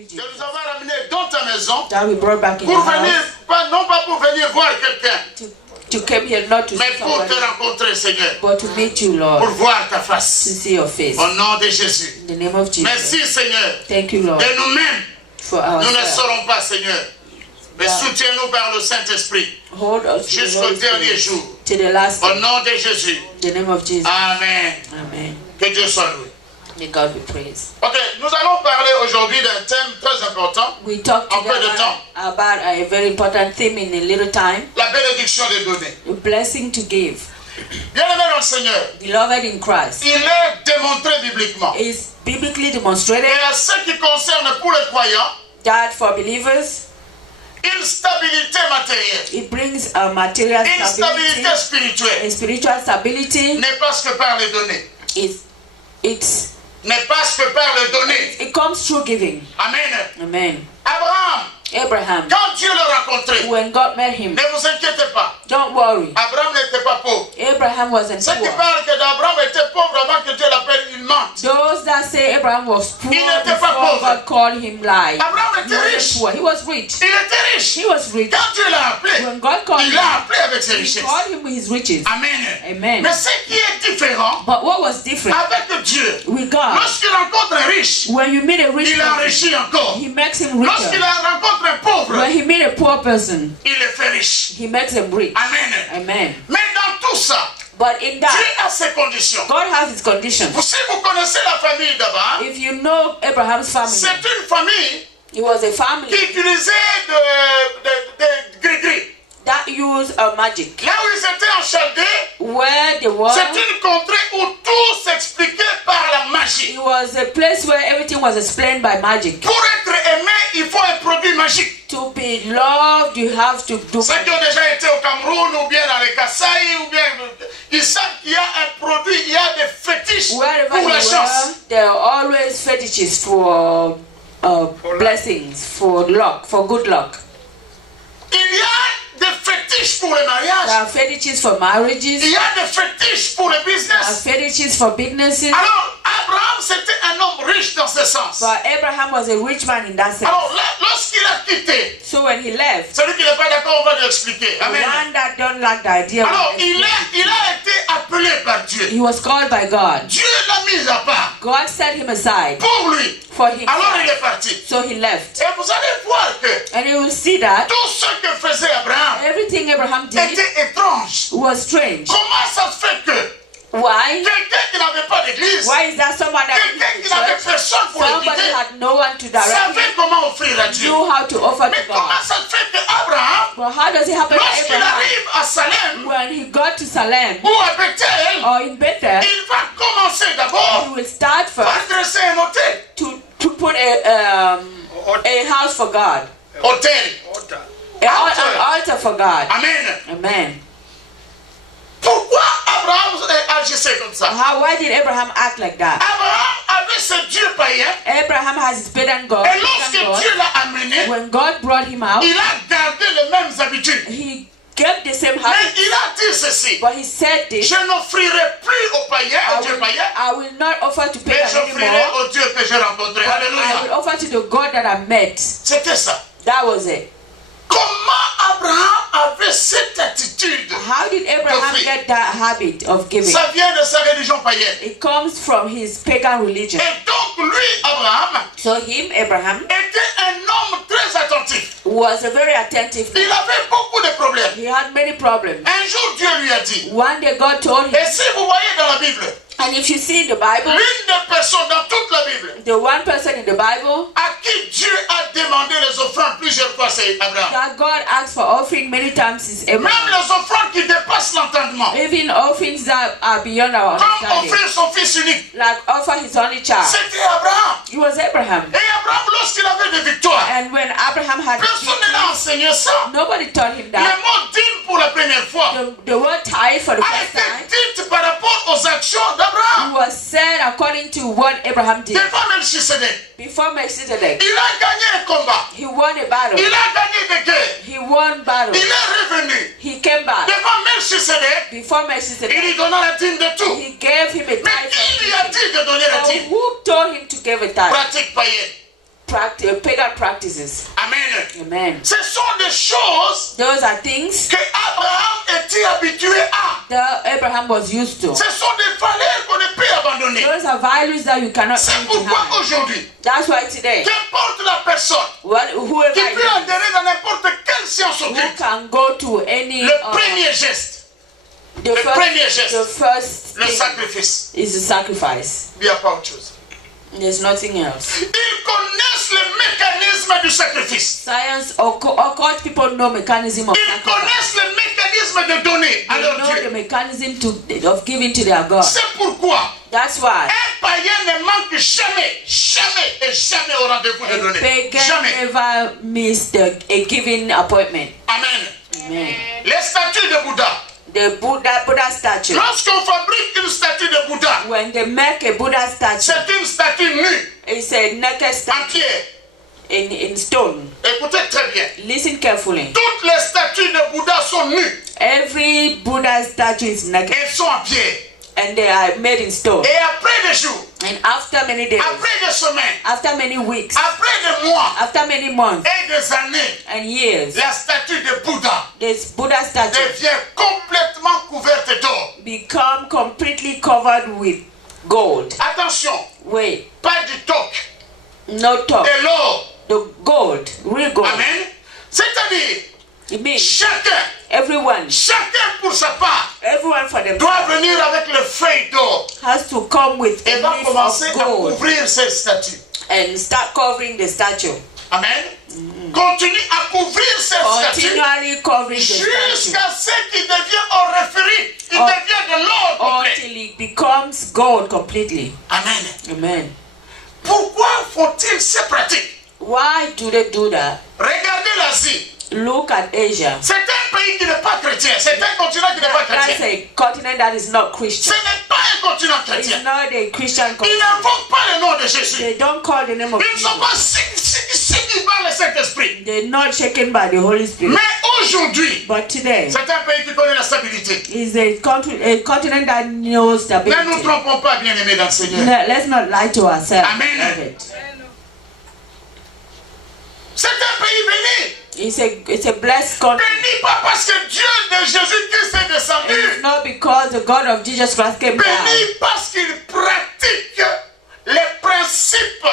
you, de Jesus. nous avoir amenés dans ta maison That we brought back in pour your venir, house non pas pour venir voir quelqu'un, to come here not to mais see pour te somebody, rencontrer, Seigneur, but to meet you, pour Lord, voir ta to face. see your face. Au nom de Jésus. In the name of Jesus. Merci, Seigneur. Thank you, Lord, Et nous-mêmes, for nous ne ourselves. saurons pas, Seigneur. Mais soutiens-nous par le Saint-Esprit Hold us to the jusqu'au Holy dernier Spirit, jour. to the last Au day. nom de Jésus. In the name of Jesus. Amen. Amen. Que Dieu soit loué. May God be praised. Ok, nous allons parler aujourd'hui d'un thème très important. We talked En peu de today temps. about a very important theme in a little time. La bénédiction des données. A blessing to give. Bien-aimé dans le Seigneur, Beloved in Christ. il est démontré bibliquement. Is biblically demonstrated Et à ce qui concerne pour les croyants, that for believers, une stabilité matérielle, it brings a material une stability, stabilité spirituelle, a spiritual stability. n'est pas ce que par les données. N'est pas ce que par les données. It comes through giving. Amen. Amen. Abraham, Abraham, quand Dieu l'a rencontré, when God met him, ne vous inquiétez pas, don't worry. Abraham n'était pas pauvre. Abraham wasn't Ceux qui poor. parlent que Abraham était pauvre avant que Dieu l'appelle, ils mentent. Those that say Abraham was poor Il n'était pas before pauvre. God called him lie. Abraham He était wasn't riche. poor. He was rich. Il était riche. He was rich. Quand Dieu l'a appelé, When God called il him, l'a appelé avec ses he richesses. called him with his riches. Amen. Amen. Mais ce qui est différent But what was different avec Dieu, with God, lorsqu'il rencontre un riche, when you meet a rich il person, l'enrichit encore. he makes him Lorsqu'il richer. rencontre un pauvre, When he meet a poor person, il le fait riche. he makes him rich. Amen. Amen. Mais dans tout ça, But in Dieu that, a ses conditions. God has his conditions. Si vous connaissez la famille d'Abraham, If you know Abraham's family, c'est une famille it was a qui family utilisait de gris-gris. that used a magic. Là où ils étaient en Chaldée, Where they were, c'est une contrée où tout s'expliquait par la magie. it was a place where everything was explained by magic. Pour être aimé, il faut un produit magique. To be loved, you have to do Ceux qui ont déjà été au Cameroun ou bien dans les Kasaï ou bien ils savent qu'il y a un produit, il y a des fétiches wherever pour you la chance. were, there are always fetishes for blessings, for luck, for good luck. Il y a des fétiches pour le There mariage. are fetishes for marriages. Il y a des fétiches pour le There are business. fetishes for businesses. Alors, Abraham, c'était un homme riche dans ce sens. But Abraham was a rich man in that sense. Alors, lorsqu'il a quitté, So when he left, celui qui n'est pas d'accord, on va lui expliquer. the Amen. one that don't like the idea, Alors, will il explain. a été appelé par Dieu. He was called by God. Dieu l'a mis à part God set him aside pour lui. for Alors, il himself. est parti. So he left. Et vous allez voir que And you will see that tout ce que faisait Abraham everything Abraham did était étrange. was strange. Comment ça se fait que Why? quelqu'un qui n'avait pas d'église, Why is that someone that quelqu'un in qui n'avait church, personne pour somebody l'écouter, had no one to direct savait him, comment offrir à Dieu? knew how to offer Mais to comment God? ça se fait qu'Abraham, But how does it happen to lorsqu'il Abraham? arrive à Salem When he got to Salem ou à Bethel, or in Bethel, il va commencer he d'abord will start par first dresser un hôtel. to put a house for God, Hôtel. an altar for God. Amen. Amen. Pourquoi Abraham agissait comme ça? Why did Abraham act like that? Abraham avait ce Dieu païen Abraham has his pagan God. et lorsque Dieu l'a amené, When God brought him out, il a gardé les mêmes habitudes. he kept the same Mais habit. il a dit ceci: But he said this, je n'offrirai plus aux païens, aux dieux païens, I will not offer to mais pagan j'offrirai anymore. au Dieu que j'ai rencontré. I will Alléluia. offer to the God that I met. C'était ça. That was it. Comment Abraham avait cette attitude? How did Abraham get that habit of giving? Ça vient de sa religion païenne. It comes from his pagan religion. Et donc lui, Abraham, So him, Abraham, était un homme très attentif. was a very attentive Il man. avait beaucoup de problèmes. He had many problems. Un jour, Dieu lui a dit, One day God told him, et si vous voyez dans la Bible, and if you see in the Bible, l'une des personnes dans toute la Bible the one person in the Bible à qui Dieu a demandé les offrandes plusieurs fois, c'est Abraham. that God asked for offering many times is Même Abraham. les offrandes qui dépassent l'entendement, Even offerings that are beyond our comme understanding, offrir son fils unique, like offer his only child. c'était Abraham. It was Abraham. Et Abraham, lorsqu'il avait des victoires, And when Abraham had personne ne l'a enseigné ça. nobody taught him Le that. mot dîme pour la première fois The word tithe for the a first été time dit par rapport aux actions d'Abraham. was said according to what Abraham did. Devant Melchisedec, Before Melchizedek, il a gagné un combat. he won a battle. Il a gagné des guerres. He won battle. Il est revenu. He came back. Devant Melchisedec, Before il Melchizedek, lui donna la dîme de tout. he gave him a Mais tithe. qui lui a dit de donner la So dîme? who told him to give a tithe? Pratique païenne. pagan practices. Amen. Amen. Ce sont des choses Those are things que Abraham était habitué à. that Abraham was used to. Ce sont des valeurs qu'on ne peut abandonner. Those are values that you cannot C'est leave pourquoi behind. aujourd'hui, That's why today, qu'importe la personne whoever qui it peut is, adhérer dans n'importe quelle science who occulte, can go to any le premier geste, the premier geste, the first le thing sacrifice, is the sacrifice. il n'y a pas autre chose. There's nothing else. Ils connaissent le mécanisme du sacrifice. Science or occult people know mechanism of Ils sacrifice. connaissent le mécanisme de donner à They leur know the Dieu. mechanism of giving to their God. C'est pourquoi That's why un païen ne manque jamais, jamais et jamais au rendez-vous de a donner. pagan Jamais. never miss a giving appointment. Amen. Amen. Les statues de Bouddha. The Buddha statue. Lorsqu'on fabrique une statue de Bouddha, When they make a Buddha statue, c'est une statue nue, it's a naked en statue pierre. in stone. Écoutez très bien. Listen carefully. Toutes les statues de Bouddha sont nues. Every Buddha statue is naked Elles sont en pierre. and they are made in stone. Et après des jours, And after many days, après des semaines, after many weeks, après des mois after many months et des années, and years, la statue de Bouddha this Buddha statue devient complètement couverte d'or. become completely covered with gold. Attention, Wait, pas du toc, no top. de l'or. The gold, real gold. Amen. C'est-à-dire, It means chacun pour sa part, everyone for doit themselves venir avec le feuille d'or has to come with et a va leaf commencer of à gold couvrir cette statue. and start covering the statue. Amen. Continue à couvrir cette statue Continually covering the statue jusqu'à ce qu'il devient oriférique. Il Oh. devient de l'or complet. until it becomes gold completely. Amen. Amen. Pourquoi font-ils ces pratiques? Why do they do that? Regardez l'Asie. Look at Asia. C'est un pays qui n'est pas chrétien. C'est un continent qui n'est pas That's chrétien. a continent that is not Ce Christian. n'est pas un continent It's chrétien. not a Christian Ils continent. n'invoquent pas le nom de Jésus. They don't call the name of Ils ne sont Jesus. pas séduits par le Saint-Esprit. They're not shaken by the Holy Spirit. Mais aujourd'hui, But today c'est un pays qui connaît la stabilité. is a continent that knows Ne nous stability. trompons pas, bien-aimés dans le Seigneur. Let's not lie to ourselves. Amen. beloved. C'est un pays béni. It's a blessed country. Béni pas parce que Dieu de Jésus-Christ est descendu. It's not because the God of Jesus Christ came down. Béni parce qu'il pratique les principes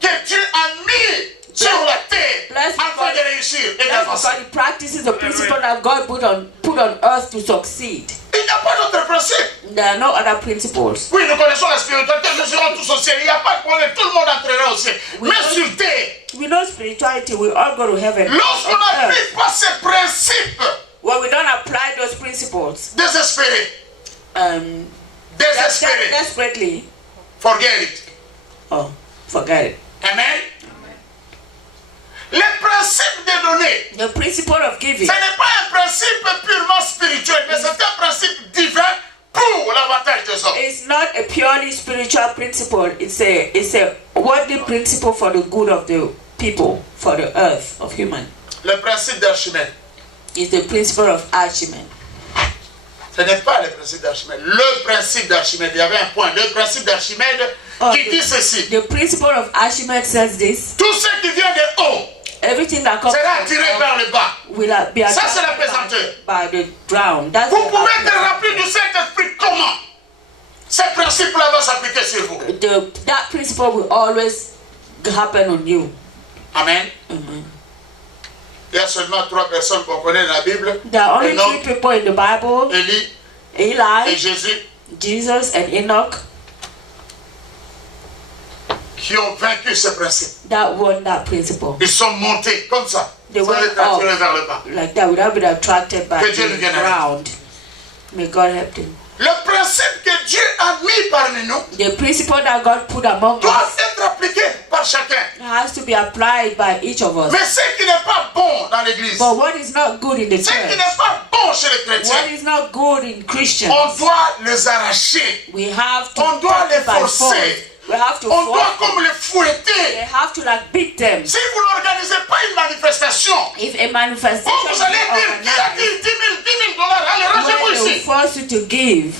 que Dieu a mis sur la terre Blessed afin de réussir et That's d'avancer. because he practices the principle that God put on earth to succeed. Il n'y a pas d'autre principe. There are no other principles. Oui, nous connaissons la spiritualité, nous serons tous au ciel. Il n'y a pas de problème, tout le monde entrera au ciel. Oui, Mais oui. sur terre, We know spirituality, we all go to heaven. lorsqu'on On earth. n'applique pas ces principes, When we don't apply those principles, désespéré, um, désespéré, desperately, forget it. oh, forget it. Amen. Les principes des données, The principle of giving ce n'est pas un principe purement spirituel, mais c'est un principe divin pour l'avantage des hommes. is not a purely spiritual principle. It's a worldly principle for the good of the people, for the earth of human. Le principe d'Archimède, It's the principle of Archimedes. ce n'est pas le principe d'Archimède. Le principe d'Archimède, il y avait un point. Le principe d'Archimède Oh, qui dit ceci. The principle of Archimedes says this: Tout ce qui vient de haut everything that comes sera attiré vers le bas. will be Ça, c'est la attracted pesanteur. by the ground. That's Vous pouvez the, être rempli du Saint-Esprit comment? Ces principes-là vont s'appliquer sur vous. that principle will always happen on you. Amen. Amen. Il y a seulement 3 personnes qu'on connaît dans la Bible. There are only Enoch, 3 people in the Bible: Élie et Eli, Jésus, Jesus, and Enoch, qui ont vaincu ce principe. that won that principle. Ils sont montés comme ça. They Sans went être attirés up vers le bas. like that without being attracted by Que Dieu nous the vienne avec. ground. May God help them. Le principe que Dieu a mis parmi nous The principle that God put among doit us être appliqué par chacun. has to be applied by each of us. Mais ce qui n'est pas bon dans l'église, But what is not good in the ce qui church, n'est pas bon chez les what chrétiens, is not good in Christians, on doit les arracher. we have to On doit take les it by forcer. force. We have to On doit force comme les them. fouetter. They have to like beat them. Si vous n'organisez pas une manifestation, If a manifestation oh, vous is allez dire, qui a organized, dit 10 000 $, allez, rangez-vous when they ici. force you to give,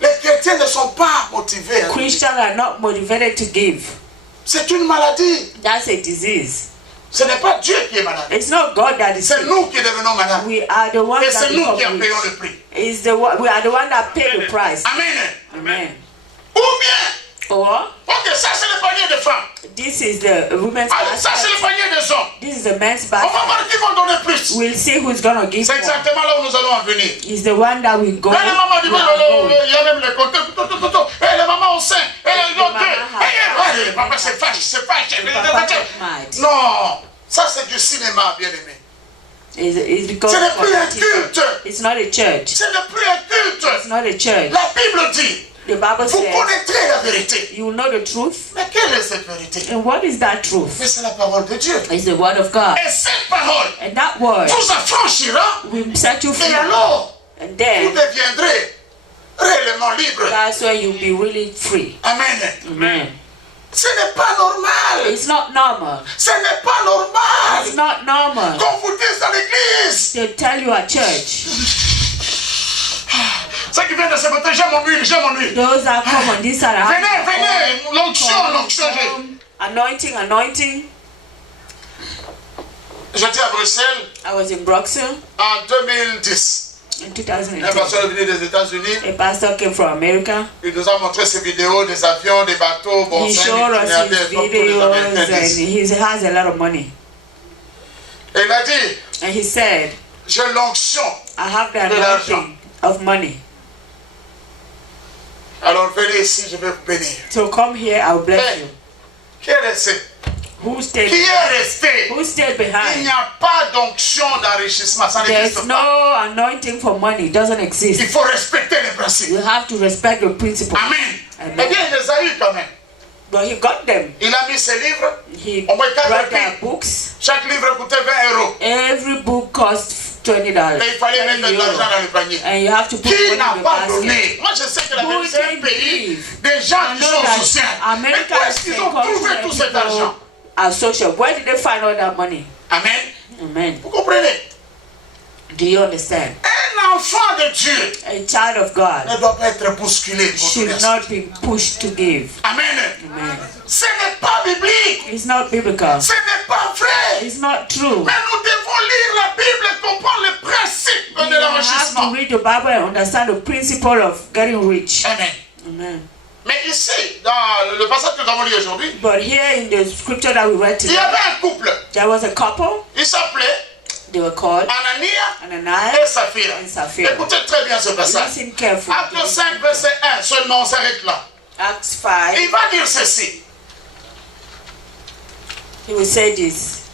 Les chrétiens ne sont pas motivés. Christians are not motivated to give. C'est une maladie. That's a disease. Ce n'est pas Dieu qui est malade. It's not God that is C'est sick. nous qui devenons malades. We are the ones Et that c'est nous qui become payons rich. le prix. We are the one that pay the price. Amen. Amen. Ou bien, Or ok, ça c'est le panier de femmes. this is the women's Ah, ça c'est le basket. panier des hommes. This is the men's On va basket. voir qui vont donner plus. We'll see who's gonna give C'est more. exactement là où nous allons en venir. Is the one that will go. Là, les mamans disent, we are going. il y a même les compteurs. Et les mamans ont sein. Et les mama autres. have Et les papas se fâchent, se fâchent. The papa get mad. Non, ça c'est du cinéma, bien aimé. It's because Ce n'est of plus un the culte. It's not a church. Ce n'est plus un It's culte. not a church. La Bible dit, The Bible vous says connaîtrez la vérité. you will know the truth. Mais quelle est cette vérité? And what is that truth? Mais c'est la parole de Dieu. It's the word of God. Et cette parole And that word vous affranchira. will set you free. Et alors, And vous then deviendrez réellement libre. that's when you'll be really free. Amen. Amen. Ce n'est pas normal. It's not normal. Ce n'est pas normal. It's not normal. Qu'on vous dise dans l'église. They tell you at church. Ceux qui viennent de se voter, j'ai mon huile. Those that come on this side. Venez, l'onction. Anointing. J'étais à Bruxelles I was in Bruxelles en 2010. in Un 2010. pasteur est venu des États-Unis. A pastor came from America. Il nous a montré ses vidéos des avions, des bateaux. Bon, He c'est showed un us milliardaire his comme tous les videos Américains and disent. he has a lot of money. Et il a dit, And he said, j'ai l'onction. I have the De l'argent. anointing of money. Alors venez ici, je vais vous bénir. So come here, I'll bless Hey, you. qui est resté? Who stayed Qui est behind? resté? Who stayed Il n'y behind? a pas d'onction d'enrichissement, ça n'existe There's pas. no anointing for money. It doesn't Il exist. faut respecter les principes. You have to respect the principle. Amen. Amen. Eh bien, il les a eu quand même. But he got them. Il a mis ses livres. He Au moins 4 brought their prix. books. Chaque livre coûtait 20 euros. Every book cost $20. Et il fallait mettre de l'argent dans le panier. And you have to put Qui money n'a in the pas basket. donné? Moi, je sais que la Who Belgique, c'est un didn't pays give? des gens I qui know sont that sociaux. Mais America où is est-ce qu'ils a ont country trouvé where tout cet people argent? are social. Where did they find all that money? Amen. Amen. Vous comprenez? Do you understand? Un enfant de Dieu A child of God ne doit pas être bousculé pour should donner. not be pushed to give. Amen. Amen. Ce n'est pas biblique. It's not biblical. Ce n'est pas vrai. It's not true. Mais nous devons lire la Bible et comprendre les principes You de have l'enrichissement. to read the Bible and understand the principle of getting rich. Amen. Amen. Mais ici, dans le passage que nous avons lu aujourd'hui, But here in the scripture that we read il y today, avait un couple. there was a couple. Il s'appelait They were called Anania Ananias et Saphira. and Sapphira. Écoutez très bien ce passage. Listen carefully. Acte 5, verset 1, seulement on s'arrête là. Acts 5. Il va dire ceci. He will say this.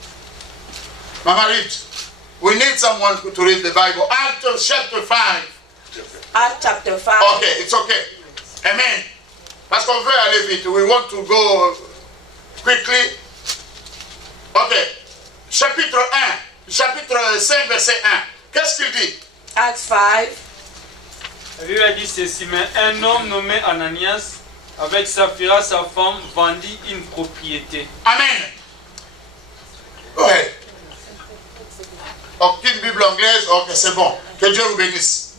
Mama Ruth, we need someone to read the Bible. Acts chapter 5. Acts chapter 5. Okay, it's okay. Amen. Parce qu'on veut aller vite. We want to go quickly. Okay. Chapitre 5, verset 1. Qu'est-ce qu'il dit? Acts 5. La Bible a dit ceci, mais un homme nommé Ananias, avec Saphira, sa femme, vendit une propriété. Amen. Ouais. Aucune Bible anglaise, ok, c'est bon. Que Dieu vous bénisse.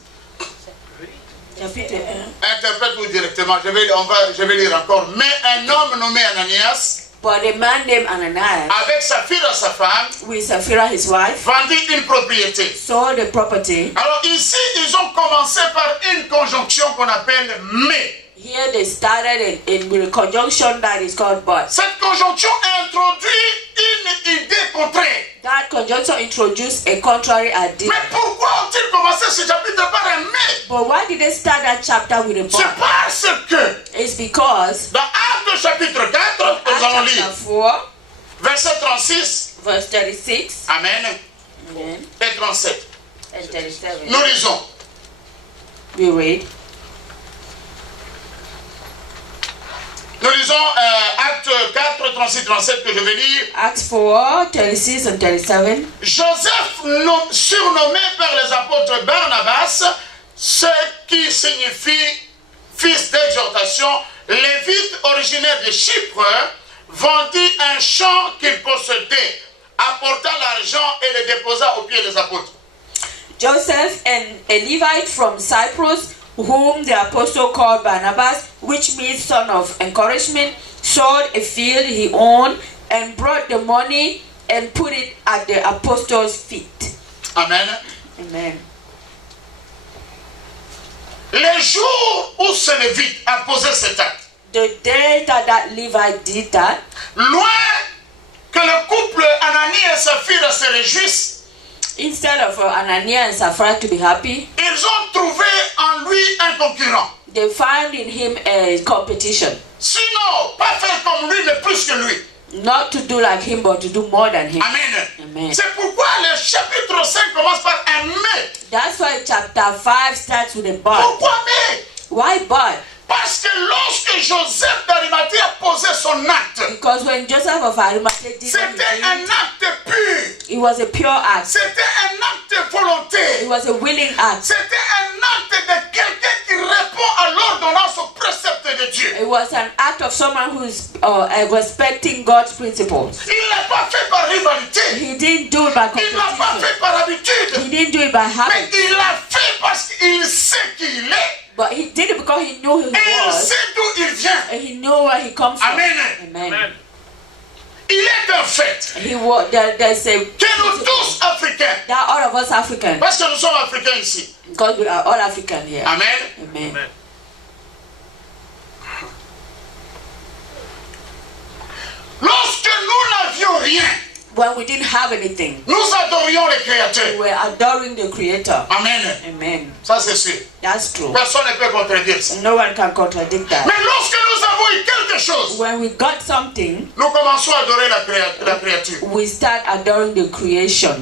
Chapitre 1. Interprète-vous directement. Je vais lire encore. Mais un homme nommé Ananias, But a man named Ananias, avec Saphira, sa femme, with Sapphira his wife, vendit une propriété. sold the property. Alors ici, ils ont commencé par une conjonction qu'on appelle mais. Here they started in with a conjunction that is called but. Cette conjonction introduit une idée contraire. That conjunction introduced a contrary idea. Mais pourquoi ont-ils commencé ce chapitre par un mais? But why did they start that chapter with a C'est but? parce que It's because dans Actes chapitre 4, nous allons Acts lire chapter 4, verset 36, verse 36 Amen, Amen, et 37. and 37. Nous lisons. We read. Nous lisons Actes 4, 36, 37 que je vais lire. Acts 4, 36 and 37. Joseph, surnommé par les apôtres Barnabas, ce qui signifie fils d'exhortation, lévite originaire de Chypre, vendit un champ qu'il possédait, apporta l'argent et le déposa aux pieds des apôtres. Joseph, and a Levite from Cyprus, whom the apostle called Barnabas, which means son of encouragement, sold a field he owned and brought the money and put it at the apostles' feet. Amen. Amen. Les jours où ce Lévite a posé cet acte, The day that Levite did that, loin que le couple Ananias et Saphira se réjouissent, instead of Ananias and Sapphira to be happy, ils ont trouvé en lui un concurrent. they found in him a competition. Sinon, pas faire comme lui, mais plus que lui. Not to do like him, but to do more than him. Amen. Amen. C'est pourquoi le chapitre 5 commence par un mais. That's why chapter 5 starts with a but. Pourquoi mais? Why but? Parce que lorsque Joseph d'Arimathée a posé son acte, Because when Joseph of Arimathea did what c'était he un did, acte pur. it was a pure act. C'était un acte de volonté. It was a willing act. C'était un acte de quelqu'un qui répond à l'ordonnance, au précepte de Dieu. It was an act of someone who is respecting God's principles. Il ne l'a pas fait par rivalité. He didn't do it by Il ne l'a pas competition. fait par habitude. He didn't do it by Mais habit. il l'a fait parce qu'il sait qui il est. But he did it because he knew who Et he il was. sait d'où il vient. And he knew where he comes from. Amen. Amen. Amen. Il est un fait He was, there's a que nous tous Africains, There are all of us African. parce que nous sommes Africains ici. Because we are all African here. Amen. Amen. Amen. Lorsque nous n'avions rien, When we didn't have anything, nous adorions le we Créateur. were adoring the Creator. Amen. Amen. Ça c'est sûr. That's true. Personne ne peut contredire ça. No one can contradict that. Mais lorsque nous avons eu quelque chose, When we got something, nous commençons à adorer la créature. we start adoring the creation.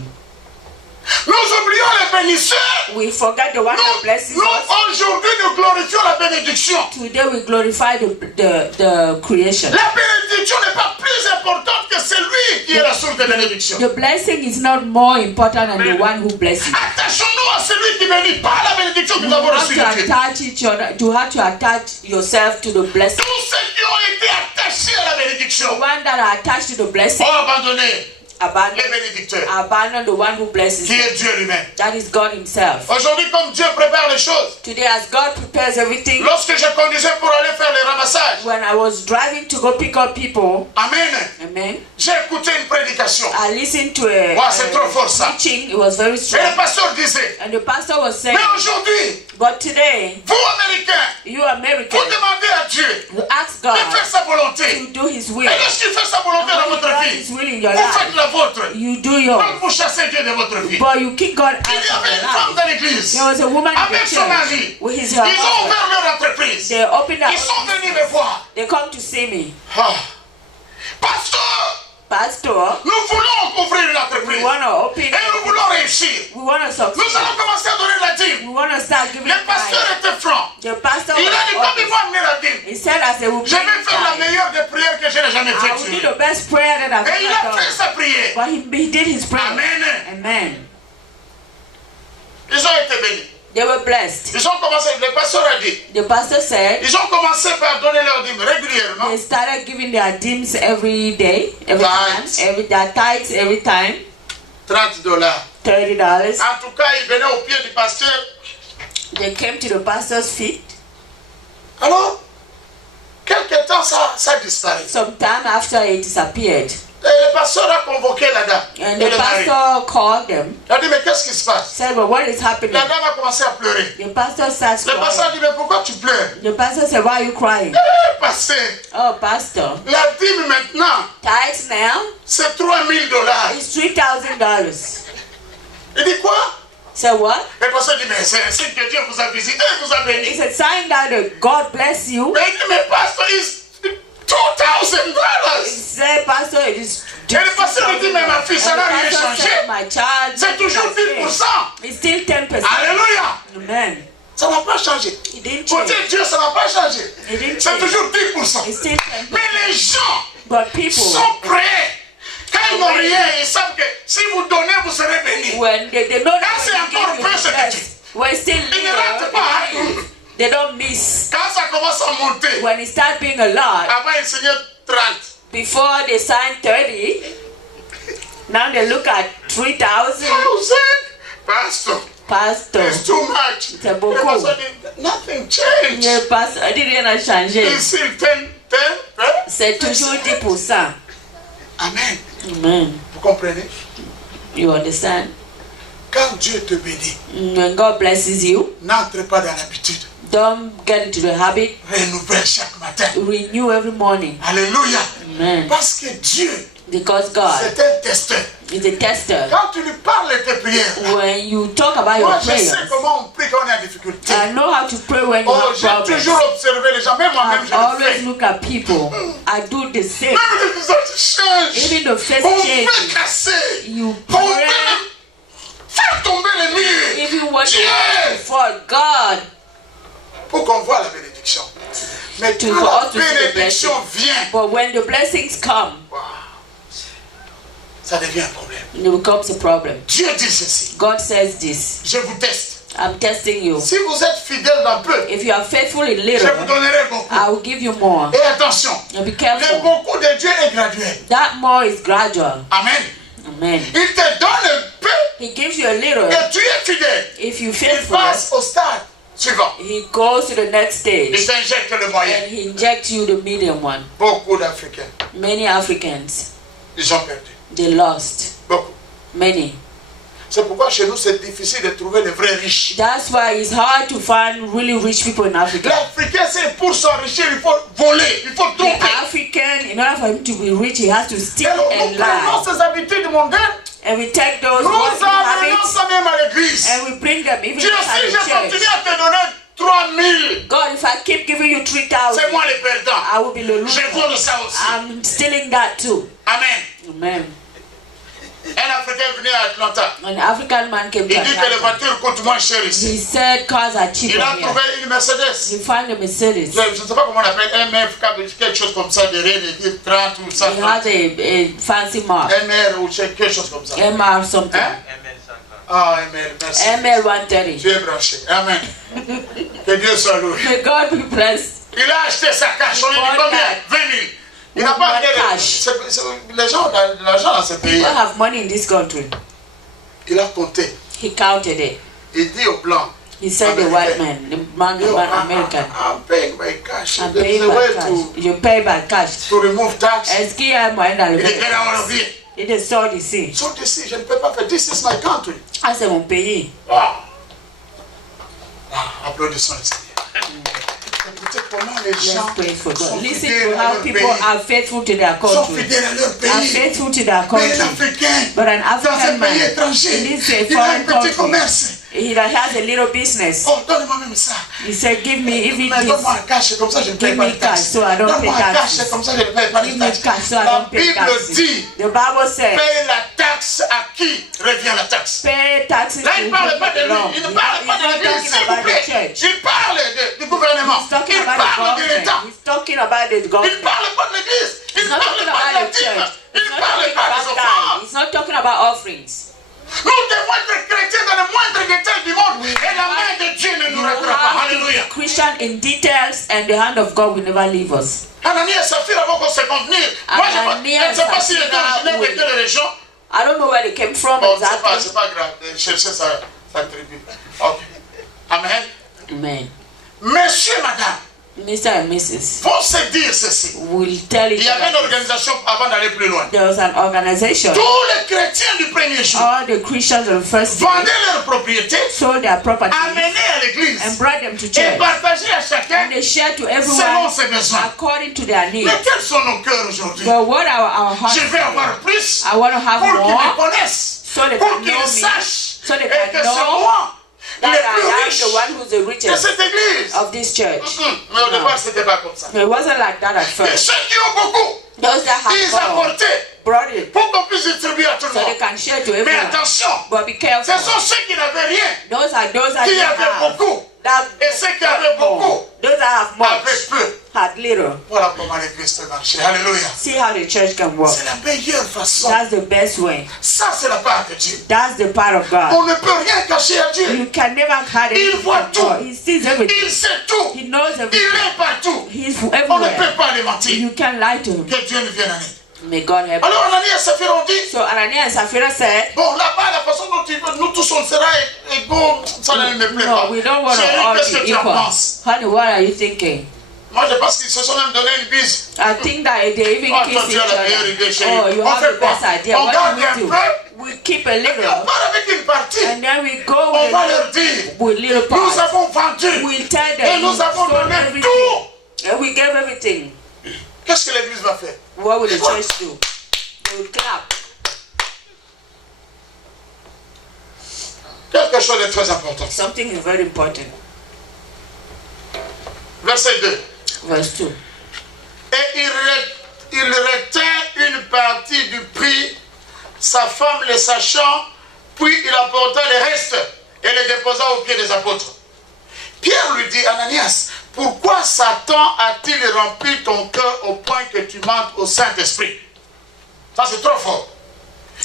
Nous oublions les bénisseurs. We forget the one that blesses Nous us. aujourd'hui, nous glorifions la bénédiction. Today we glorify the creation. La bénédiction n'est pas plus importante que celui qui est la source de bénédiction. The blessing is not more important than the one who blesses. Attachons-nous à celui qui bénit, pas à la bénédiction que You nous avons have reçue to de Dieu. attach each other. You have to attach yourself to the blessing. Tous ceux qui ont été attachés à la The bénédiction one that are attached to the blessing, ont abandonné abandon, les bénédicteurs, abandon the one who blesses. qui est Dieu lui-même. That is God Himself. Aujourd'hui, comme Dieu prépare les choses, Today, as God prepares everything, lorsque je conduisais pour aller faire les ramassages, when I was driving to go pick up people, Amen, amen, j'ai écouté une prédication. I listened to a, Wow, c'est trop fort, ça. teaching. It was very Et le strong. pasteur disait, And the pastor was saying, mais aujourd'hui, but today, vous Américains, you Americans, vous demandez à Dieu you ask de faire God sa volonté. to do His will. Et lorsqu'il fait sa volonté And dans when He votre does vie, His will in your vous faites life, la vôtre. you do yours. Donc vous chassez Dieu de votre vie. But you kick God out Il y of avait your une femme life. dans l'église There was a woman in avec the son mari. church with his Ils ont husband. ouvert leur entreprise. They opened up. Ils sont venus me voir. They come to see me. Ah. Pasteur, Pastor, nous voulons ouvrir une we entreprise. want to open. Et nous voulons réussir. We want to Nous succeed. allons commencer à donner la dîme. We want to start giving Le pasteur tithe. était franc. The pastor Il a dit, was comme il honest. va amener la dîme, He said, I said, we'll je vais faire la meilleure des prières que je n'ai jamais I faites will sur do lui. the best prayer that I've Et il ever a fait done. sa prière. But he did his prayer. Amen. Amen. Ils ont été bénis. They were blessed. Ils ont commencé, le pasteur a dit, The pastor said ils ont commencé par donner leur dîme régulièrement. they started giving their dîmes every day, every Tithes. time, their tithes every time, $30. $30. En tout cas, ils venaient au pied du pasteur. They came to the pastor's feet. Alors, quelque temps, ça a disparu. Sometime after it disappeared. Et le pasteur a convoqué la dame. And Et the le mari. pastor called them, Il a dit, mais qu'est-ce qui se passe? said, well, what is happening? La dame a commencé à pleurer. The pastor starts Le pasteur a crying. dit, mais pourquoi tu pleures? The pastor said, why are you crying? Eh, pasteur, Oh, pastor, la dîme maintenant, tithes now c'est $3,000. is $3,000. Il dit quoi? Said what? Le pasteur dit, mais c'est un signe que Dieu vous a visité, vous a béni. It's a sign that God bless you. Mais il dit, mais pasteur, it's $2,000. Say, pastor, it is. Et le pasteur lui dit, mais ma fille, ça n'a rien changé. My child, C'est toujours 10%. it's still 10%. Alléluia. Amen. Ça n'a pas changé. It didn't Côté change. Dieu, ça n'a pas changé. It didn't C'est change. toujours 10%. It's still 10%. Mais les gens But people, sont prêts. Quand ils n'ont rien, ils savent que si vous donnez, vous serez bénis. when they know that c'est when you encore give, you peu ce que bless. tu- When it's still Ils ne ratent pas. little, they don't miss. Quand ça commence à monter, When it starts being a lot, avant ils signaient 30. before they sign 30, now they look at 3,000. 1,000. Pastor, Pastor, it's too much. C'est beaucoup. Le pasteur dit, nothing changed. yeah, pastor, I didn't change It's still 10, 10, C'est toujours 10%. Amen. Amen. Vous comprenez? You understand? Quand Dieu te bénit, When God blesses you, n'entre pas dans l'habitude. don't get into the habit. Renouvelle chaque matin. Renew every morning. Alléluia. Amen. Parce que Dieu, Because God c'est un testeur. is a tester. Quand tu lui parles de tes prières, When you talk about moi your je sais prayers, comment on prie quand on est en difficulté. I know how to pray when you Oh, have j'ai problems. toujours observé les gens, même moi-même I je le always fais. look at people. I do the same. Même les visages changent. Even the face On change. fait casser. You On fait pray. faire tomber les murs. Even when you Dieu, for God, pour qu'on voit la bénédiction. Mais To quand for la us to see the bénédiction vient, but when the blessings come, wow, ça devient un problème. it becomes a problem. Dieu dit ceci. God says this. Je vous teste. I'm testing you. Si vous êtes fidèle dans peu, If you are faithful in je vous little, donnerai beaucoup. I will give you more. Et attention, And be le careful. beaucoup de Dieu est graduel. That more is gradual. Amen. Amen. Il te donne un peu He gives you a little. et tu es fidèle. If you Il faithful, passe au stade suivant. he goes to the next Il stage t'injecte le moyen. and he injects you the medium one. Beaucoup d'Africains, Many Africans, ils ont perdu. they lost. Beaucoup. Many. C'est pourquoi chez nous, c'est difficile de trouver les vrais riches. That's why it's hard to find really rich people in Africa. L'Africain, c'est pour s'enrichir, il faut voler, il faut The tromper. African, in order for him to be rich, he has to steal Alors, and nous prenons lie. ces habitudes mondaines, And we take those nous worldly amenons habits ça même à l'église. and we bring them even Dieu, si inside je the continue church. à te donner 3000, God, if I keep giving you 3,000, c'est moi le perdant. I will be the Je loser. vole ça aussi. I'm stealing that too. Amen. Amen. Un Africain est venu à Atlanta. An African man came Il to dit que les Atlanta. voitures coûtent moins cher ici. He said cars are cheaper Il a here. trouvé une Mercedes. He found a Mercedes. Je ne sais pas comment on appelle, MF, quelque chose comme ça, de Rennes, 30 ou ça. He has a fancy mark. MR ou quelque chose comme ça. MR something. Hein? Ah, MR, merci. ML 130. Tu es branché. Amen. Que Dieu soit loué. May God be blessed. Il a acheté sa cash. On lui dit combien? 20 000. Il n'a pas amené Cash. les gens ont de l'argent dans ce pays. People have money in this country. Il a compté. He counted it. Il dit aux Blancs, He said the white man, the man American, I'm paying by cash. I'm There is paying a by way cash. You pay by cash. to remove tax. Est-ce qu'il y a un moyen Il dit, d'enlever? get out of here. Il est sort d'ici. So this is, je ne peux pas faire. This is my country. Ah, c'est mon pays. Ah. Ah, applaudissons le Seigneur. Écoutez comment les Let's gens pray for sont God. Listen fidèles to à how leur people pays. are faithful to their Sont country. fidèles à leur Are pays. faithful to their Mais un country. Africain, But an dans un African pays man, étranger, in this a il a un foreign petit country, commerce. he has a little business. Oh, donne-moi même ça. He said, give me even Mais donne-moi this. un cash, comme ça je ne paye Give pas me de taxes. cash so I don't Donne-moi pay un taxes. cash, comme ça je ne paye pas de Give me taxes. cash so I La don't pay Bible taxes. dit, The Bible says, paye la taxe à qui revient la taxe. pay taxes Là, to il ne parle who pas de lui, belong. il ne parle pas de He's not l'Église, s'il talking vous about the plaît. church. Il parle du gouvernement. He's talking Il about the parle de government. l'État. He's talking about the Il ne government. parle pas de l'Église. Il He's ne not parle talking pas de la about the dîme. church. Il He's ne not parle talking pas des about offrandes. tithe. He's not talking about offerings. Nous devons être chrétiens dans le moindre détail du monde et la main de Dieu ne nous You ratera pas. have to Alléluia. be Christian in details and the hand of God will never leave us. Ananias et Saphir avant qu'on se convenir. Moi, je ne sais pas s'il était originaire de quelle région. I don't know where they came from Bon, exactly. c'est pas grave. Cherchez sa tribu. Ok. Amen. Amen. Monsieur, madame, Mr. and Mrs. vont se dire ceci. will tell Il each y avait une other. organisation avant d'aller plus loin. There was an organization. Tous les chrétiens du premier jour All the Christians on the first day vendaient leurs propriétés, sold their property amenaient à l'église and brought them to et church. partageaient à chacun And they shared to selon everyone ses besoins. according to their needs. Mais quels sont nos cœurs aujourd'hui? But what are our hearts? Je vais avoir plus I want to have pour qu'ils me more connaissent, so they pour can qu'ils know me, sachent so they et can que c'est know moi that le I plus am riche the one who's the de richest cette église. of this church. Mais au départ, c'était pas comme ça. It wasn't like that at Et first. ceux qui ont beaucoup, Those that ils have more apportaient brought it pour qu'on puisse distribuer à tout le so they monde. can share to Mais everyone. attention, But be ce careful. sont ceux qui n'avaient rien Those are qui that avaient have beaucoup. that Et ceux qui avaient beaucoup more. Those that have avaient much peu. had little. Voilà comment l'église peut marcher. Alléluia. See how the church can work. C'est la meilleure façon. That's the best way. Ça, c'est la part de Dieu. That's the part of God. On ne peut rien cacher à Dieu. You can never hide Il anything voit from tout. God. He sees everything. Il sait tout. He knows Il everything. est partout. He's On ne everywhere. peut pas les mentir. You can't lie to him. Que Dieu nous vienne en aide. May God help. Alors Ananias et Saphir ont dit, So Ananias and Sapphira said, bon là-bas, la façon dont nous tous on sera égaux, ça ne me plaît pas. no, we don't want to Chérie, all qu'est-ce que be tu en equal. penses? Honey, what are you thinking? Moi, je pense qu'ils se sont même donné une bise. I think that they even Oh, kiss toi, each tu as la meilleure other. idée, chérie. Oh, you On have fait the quoi? best idea. On What garde do un we do? peu. We keep a Et puis on little, part avec une partie. and then we go On va with leur dire, little nous part. avons vendu. We tell Et them nous we avons sold donné everything, tout. and we gave everything. Qu'est-ce que l'église va faire? What will the church do? They will clap. Quelque chose de très important. Something is very important. Verset 2. Verse 2. Et il retint une partie du prix, sa femme le sachant, puis il apporta le reste et le déposa aux pieds des apôtres. Pierre lui dit, Ananias, pourquoi Satan a-t-il rempli ton cœur au point que tu mentes au Saint-Esprit? Ça c'est trop fort.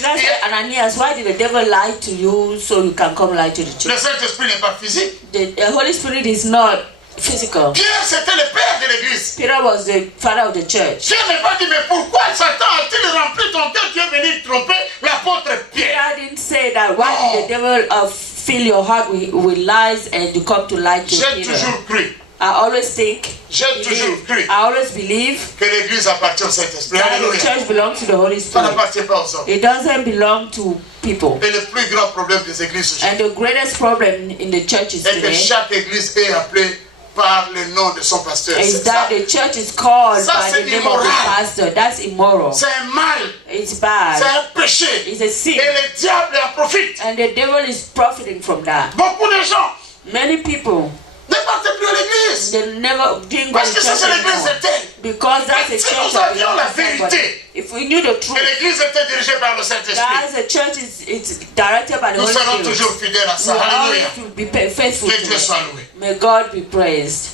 Let's say, Ananias, why did the devil lie to you so you can come lie to the Le church? Saint-Esprit n'est pas physique. The Holy Spirit is not physical. Pierre c'était le père de l'église. Peter was the father of the church. Pierre n'est pas dit, mais pourquoi Satan a-t-il rempli ton cœur? Tu es venu tromper l'apôtre Pierre. Peter didn't say that. Why did the devil fill your heart with lies and you come to lie to J'ai Peter? toujours cru, I always think, j'ai toujours cru I always believe que l'église appartient au Saint-Esprit. that the Alléluia. church belongs to the Holy Ça Spirit. n'appartient pas aux hommes. It doesn't belong to people. Et le plus grand problème des églises And the greatest problem in the churches est que today chaque église est appelée par le nom de son pasteur. is C'est that ça. the church is called Ça, by c'est the name of the immoral. pastor. That's immoral. C'est un mal, It's c'est bad. un péché. It's a Et sin. le diable en profite. And the devil is profiting from that. Beaucoup de gens Many people, ne partent plus à l'église. they never didn't go Parce to que ça, church c'est l'église anymore. était. Because that's Mais a si church nous that avions belongs la to somebody. vérité, If we knew the que truth, l'église était dirigée par le Saint-Esprit, that's a church is directed by the nous Holy serons Spirit. toujours fidèles à We ça. Alléluia. always will be faithful Que to Dieu it. soit loué. May God be praised.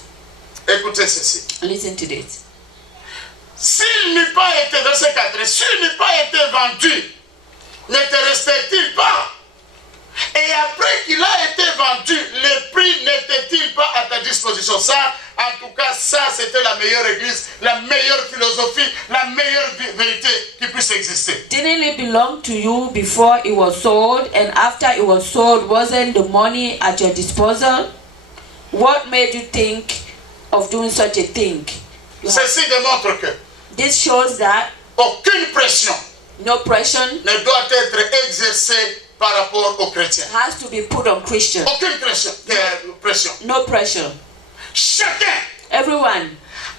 Écoutez ceci. Listen to this. S'il n'eût pas été, verset 4, s'il n'eût pas été vendu, ne te restait-il pas? Et après qu'il a été vendu, le prix n'était-il pas à ta disposition? Ça, en tout cas, ça, c'était la meilleure église, la meilleure philosophie, la meilleure vérité qui puisse exister. Didn't it belong to you before it was sold, and after it was sold, wasn't the money at your disposal? What made you think of doing such a thing? Ceci démontre que This shows that aucune pression no pressure ne doit être exercée par rapport aux chrétiens. has to be put on Christians. Aucune pression. No pressure. Chacun, Everyone,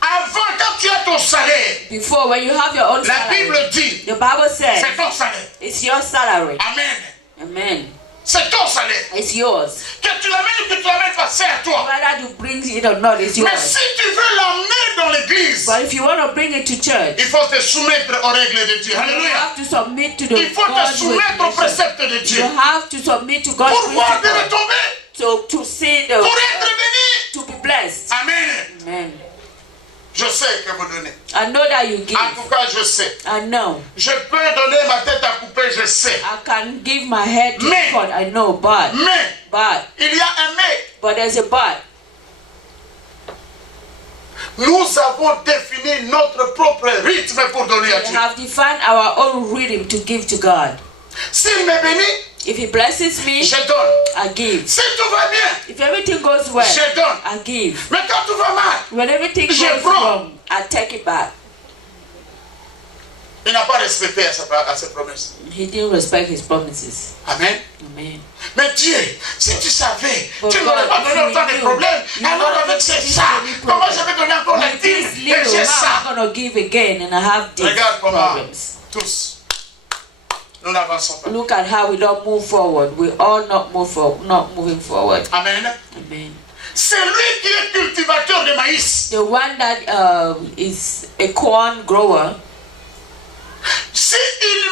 avant quand tu as ton salaire, before when you have your own la salary, Bible dit, the Bible says c'est ton salaire. it's your salary. Amen. Amen. C'est ton salaire. It's yours. Que tu l'amènes ou que tu l'amènes pas, c'est à toi. Whether you bring it or not, it's yours. Mais si tu veux l'emmener dans l'église, But if you want to bring it to church, il faut te soumettre aux règles de Dieu. you Alléluia. have to submit to the Il faut te God's soumettre aux regulations. préceptes de Dieu. You have to submit to God's Pour voir des principles retombées. to see the Pour être béni. to be blessed. Amen. Amen. Je sais que vous donnez. I know that you give. En tout cas, je sais. I know. Je peux donner ma tête à couper, je sais. I can give my head to Mais- God. I know, but Mais, il y a un mais. there's a but. Nous avons défini notre propre rythme pour donner à We Dieu. have defined our own rhythm to give to God. S'il me bénit, If He blesses me, je donne. I give. Si tout va bien, If everything goes well, je donne. I give. Mais quand tout va mal, When everything Je goes prends. wrong, I take it back. il n'a pas respecté à ses promesses. He didn't respect His promises. Amen. Amen. Mais Dieu, si tu savais, But tu n'aurais God, pas donné if autant you de knew, problèmes. you Alors wouldn't avec give c'est this ça, many comment problems. je vais donner encore la With dîme this et little, j'ai how ça. am I going to give again and I have these Regarde comment problems? tous, nous n'avançons pas. Look at how we don't move forward. We all not moving forward. Amen. Amen. C'est lui qui est cultivateur de maïs. The one that is a corn grower, S'il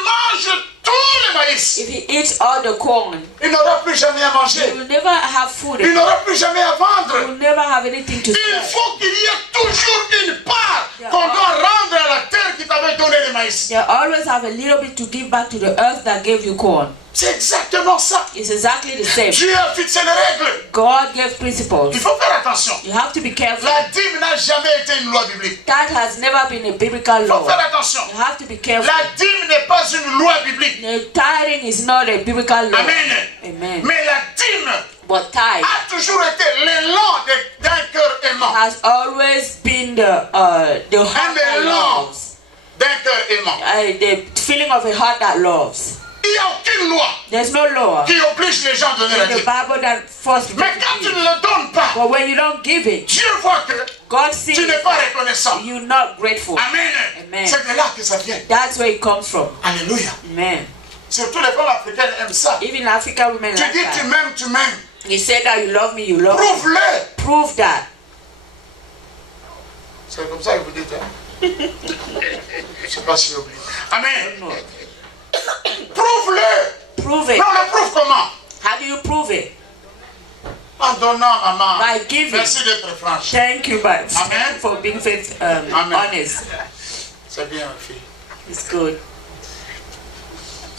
mange tout le maïs, if he eats all the corn, il n'aura plus jamais à he manger. will never have food. Il n'aura plus jamais à He vendre. will never have anything to Il sell. faut qu'il y ait toujours une part qu'on doit rendre à la terre qui t'avait donné le maïs. You always have a little bit to give back to the earth that gave you corn. C'est exactement ça. It's exactly the same. Dieu a fixé les règles. God gave principles. Il faut faire attention. You have to be careful. La dîme n'a jamais été une loi biblique. That has never been a biblical Il faut faire law. attention. You have to be careful. La dîme n'est pas une loi biblique. The tithing is not a biblical law. Amen. Amen. Mais la dîme But tithe a toujours été l'élan d'un cœur aimant. has always been the heart that élan loves. d'un cœur aimant. The feeling of a heart that loves. Il n'y a aucune loi There's no law qui oblige les gens à donner la in the dîme. Bible that forces people Mais quand to tu ne give. le donnes pas, But when you don't give it, Dieu voit que God sees tu n'es pas that reconnaissant. you're not grateful. Amen. Amen. C'est de là que ça vient. That's where it comes from. Alléluia. Amen. Surtout les femmes africaines aiment ça. Even African women Tu like dis that. tu m'aimes. You say that you love me, you love me. Prouve-le. Prove that. C'est comme ça que vous dites. Hein? Je ne sais pas si j'ai oublié. Amen. No. Prouve-le. Prove it. Mais on le prouve comment? How do you prove it? En donnant, maman. By giving. Merci d'être franche. Thank you, but Amen. for being Amen. honest. C'est bien, ma fille. It's good.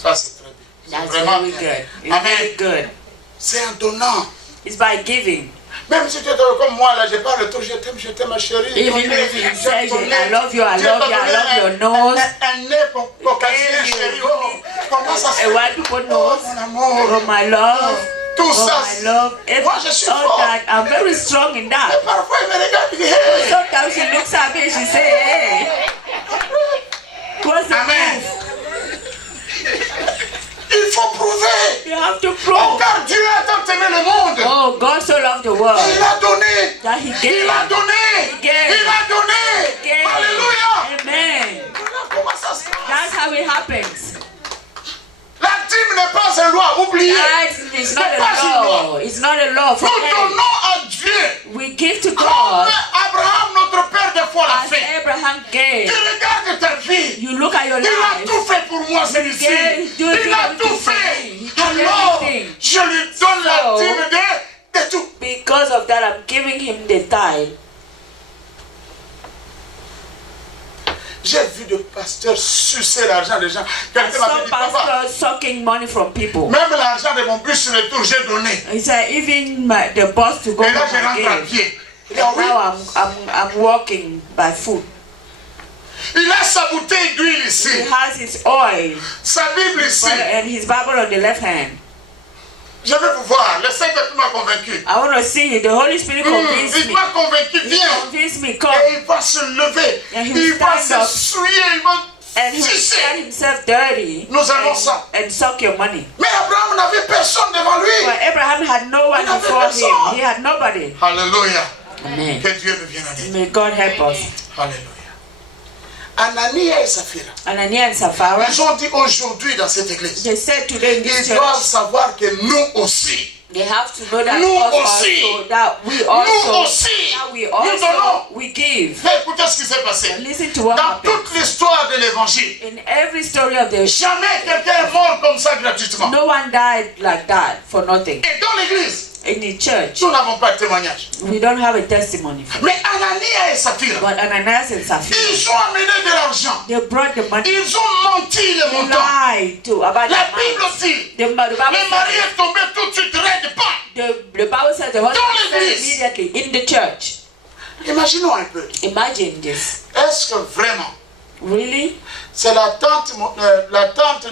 Ça, c'est très bien. C'est That's vraiment very bien. good. It's Amen. very good. C'est en donnant. It's by giving. Même si tu es comme moi, là, je parle tout, je t'aime, ma chérie. Even if you say, I love you, I love your nose. Un nez caucasien, chérie. Oh, comment ça se A fait? white people Oh, nose. mon amour. Oh, my love. Tout Oh, ça. my love. Moi, je suis All fort. that. I'm very strong in Et that. parfois, il me regarde, il dit, hey. Sometimes she looks at me and she say, hey, what's the Amen. proof? Il faut prouver. You have to Oh, prove. car Dieu a tant aimé le monde. Oh, God so loved the Et world il a donné. that he gave. Il a donné. He gave. Il a donné. Gave. Alléluia. Amen. Voilà comment ça se passe. That's how it happens. La dîme n'est pas une loi, oubliez. That is not C'est pas une a loi. law. It's not a law for Nous them. donnons à Dieu. We give to Comme God Abraham, notre père, des fois l'a as fait. Abraham Tu gave. regardes ta vie. You look at your Il a life. tout fait pour moi, celui-ci. gave- you Il did a everything tout for me. fait. He did Alors, everything. je lui donne la So- dîme de tout. Because of that, I'm giving him the tithe. J'ai vu des pasteurs sucer l'argent des gens. Quelqu'un m'a Some dit, papa, pastors sucking money from people. même l'argent de mon bus sur le tour, j'ai donné. He said, even the boss to go Et là, home je rentre à again. pied. Il dit, And ah oui. now I'm walking by foot. Il a sa bouteille d'huile He ici. has his oil Sa Bible ici. and his Bible on the left hand. Je vais vous voir. Le Saint-Esprit m'a convaincu. I want to see you. The Holy Spirit convinced Il me. m'a convaincu. He Viens. convinced me. Et Come. il va se lever. And he Il will va stand up. s'essuyer. Il va And he will sucer. get himself dirty Nous avons ça. and suck your money. Mais Abraham n'avait personne devant lui. But Abraham had no one Il n'avait before personne. him. He had nobody. Alléluia. Amen. Que Dieu nous vienne en aide. May God help us. Alléluia. Anania et Saphira. Ananias and Sapphira, Ils ont dit aujourd'hui dans cette église. they said today in this Ils doivent church, savoir que nous aussi. they have to know that Nous us aussi. also, that we Nous also, aussi. that we Nous donnons. also, we give. Mais écoutez ce qui s'est passé. And listen to what Dans happened. toute l'histoire de l'évangile, In every story of the jamais quelqu'un est mort comme ça gratuitement. no one died like that for nothing. Et dans l'église, In the church, nous n'avons pas de témoignage. we don't have a testimony. Mais Anania et Saphira, But Ananias and Sapphira, ils ont amené de l'argent. they brought the money. Ils ont menti le They montant. lied to about La the Bible amount. dit, The le mari Bible est tombé tout de suite raide pas. the Bible says the husband Dans fell l'église. immediately in the church. Imaginons un peu. Imagine this. Est-ce que vraiment, Really? c'est la tante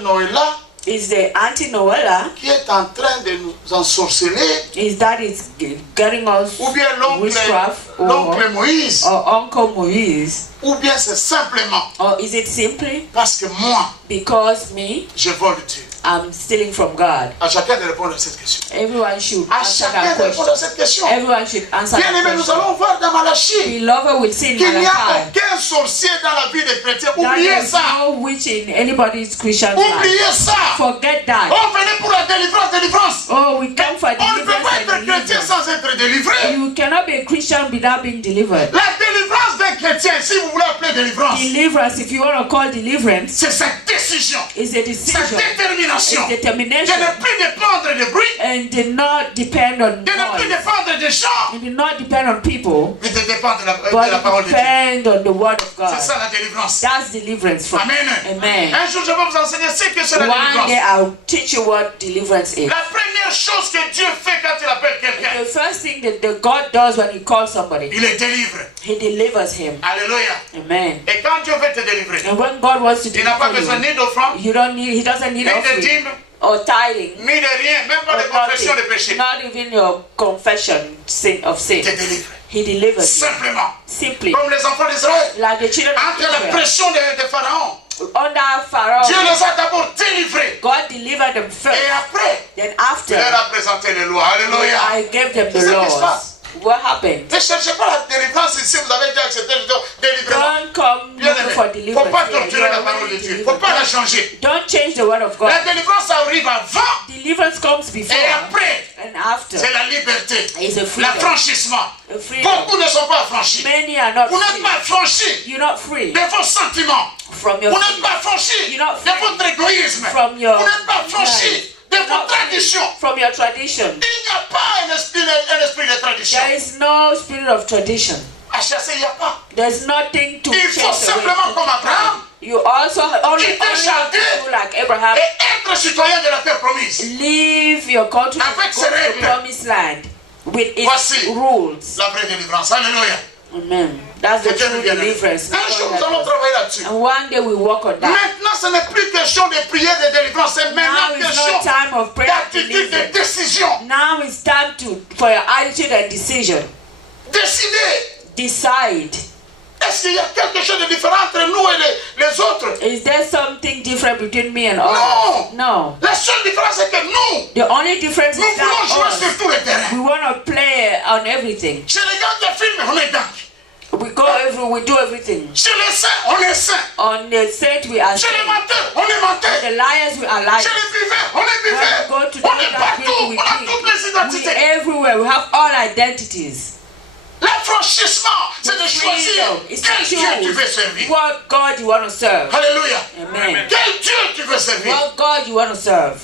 Noëlla Is the Auntie Noella, qui est en train de nous ensorceler, is that is getting us ou bien witchcraft, l'oncle Moïse, or Uncle Moise, ou bien c'est simplement or is it simply parce que moi, because me, je vole Dieu. I'm stealing from God? À chacun de répondre à cette question. Everyone should À answer chacun that de répondre à question. cette question. Everyone should answer Bien that aimé, nous question. allons voir dans Malachie Beloved will see in qu'il n'y a Malachi aucun sorcier dans la vie des chrétiens. that Oubliez there's ça. no witch in anybody's Christian life. Oubliez ça. Forget that. On venait pour la délivrance. Oh, we come for On ne peut pas être deliverance and chrétien deliverance. sans être délivré. You cannot be a Christian without being delivered. La délivrance d'un chrétien, si vous voulez appeler délivrance, Deliverance, if you want to call deliverance, c'est sa décision, is a sa decision, détermination a de determination, ne plus dépendre de bruit, and did not depend on de ne plus noise. dépendre des gens, It did not depend on people, mais de dépendre de la but parole it de Dieu. depend on the word of God. C'est ça la délivrance. That's deliverance from. Amen. Amen. Un jour, je vais vous enseigner ce que c'est la One day délivrance. I'll teach you what deliverance is. La première chose que Dieu fait quand il appelle quelqu'un, The first thing that the God does when He calls somebody, il les délivre. He delivers him. Alléluia. Amen. Et quand Dieu veut te délivrer, And when God wants to il n'a pas deliver besoin you, ni d'offrande, He doesn't need ni de offering, dîme, or tithing, ni de rien, même pas de or confession de nothing, péché. not even your confession of sin. Te délivre. He delivered you. Simplement. Simply. Comme les enfants d'Israël. Like the children of Entre la Israel. pression de Pharaon. Under Pharaoh, Dieu les a d'abord délivrés. God delivered them first. Et après, Then il after, leur a présenté les lois. Alléluia. I gave them C'est the ce qui se laws. passe. What happened? Ne cherchez pas la délivrance ici, vous avez déjà accepté le délivrement. Don't come Bien looking for aimé, il ne deliverance. faut pas here. torturer You la are parole de already Dieu. Il ne faut delivered. pas la changer. Don't change the word of God. La délivrance arrive avant Deliverance comes before et après, and after. c'est la liberté, It's a freedom. l'affranchissement. A freedom. Beaucoup ne sont pas affranchis. Many are not Vous n'êtes free. pas affranchis You're not free de vos sentiments. from your Vous n'êtes pas affranchis You're not de free votre égoïsme. from your Vous n'êtes pas affranchis de You're vos not free traditions. from your tradition. Il n'y a pas un esprit de tradition. There is no spirit of tradition. À chasser, il n'y a pas. There's nothing to Il chase faut away. simplement comme Abraham You also only quitter have chacun to do like Abraham. et être citoyen de la terre promise. Leave your country and Avec go ses to the règles. promised land with its Voici. rules. La vraie délivrance. Alléluia. Amen. That's the Que Dieu true nous vienne. deliverance. Un jour, nous allons travailler là-dessus. And one day we walk on that. Maintenant, ce n'est plus question de prière de délivrance, c'est Now maintenant it's question not time of prayer and d'attitude, de deliverance. décision. Now it's time for your attitude and decision. Décider. Decide. Est-ce qu'il y a quelque chose de différent entre nous et les autres? Is there something different between me and others? No. La seule différence, c'est que nous, The only difference nous is voulons jouer that sur tous les terrains. we want to play on everything. Chez les gars de film, on est gang. We do everything. Chez les saints, on est saints. On the saint we are Chez les saint. menteurs, on est menteurs. The liars we are liars. Chez les buveurs, on est When we buveurs. go to On est the partout, we on a toutes les we identités. everywhere. We have all identities. L'affranchissement, c'est de The choisir freedom is to quel Dieu tu veux choose servir. what God you want to serve. Alléluia. Amen. Quel Dieu tu veux servir. What God you want to serve.